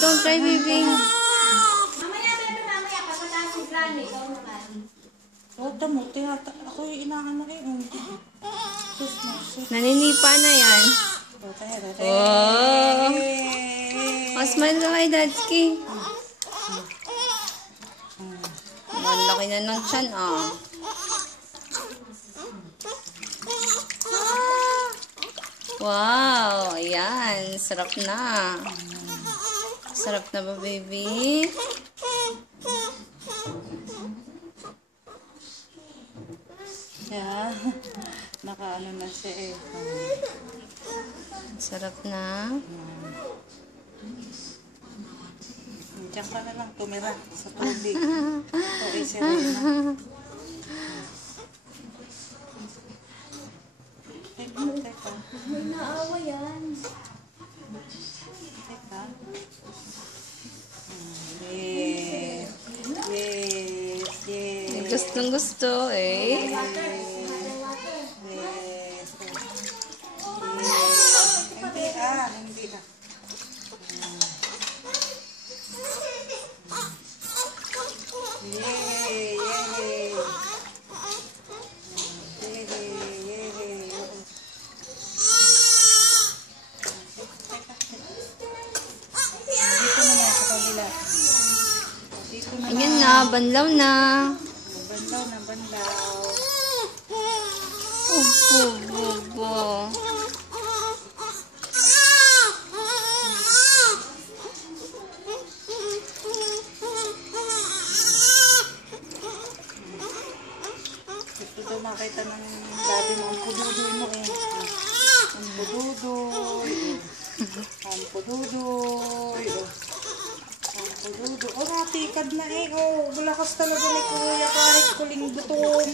don't try, baby. Mamaya, pagkataas yung granny, ikaw naman. Huwag mo, ako yung inaanak eh. Naninipa na yan. Oh. Oh, smile ka kay Dadski. Ang laki na ng tiyan, ah. Wow, ayan. Sarap na. Sarap na ba, baby? Yeah. Nakaano na siya eh. Sarap na. Diyan ka na lang tumira sa tubig. O, isirena. Teka. May naawa yan. Teka. Yes. Yes. Yes. Gustong gusto, eh. Yes. Hindi ah. Hindi ah. Yay! Yay! Ayan na, banlaw na. Banlaw na, banlaw. Bubo. Gusto daw makita ng daddy mo. Ang pududoy mo eh. Ang pududoy. Ang pududoy. Ang pududoy. Oh, natikad na eh. Oh, bulakas talaga ni Kuya kahit kuling gutom.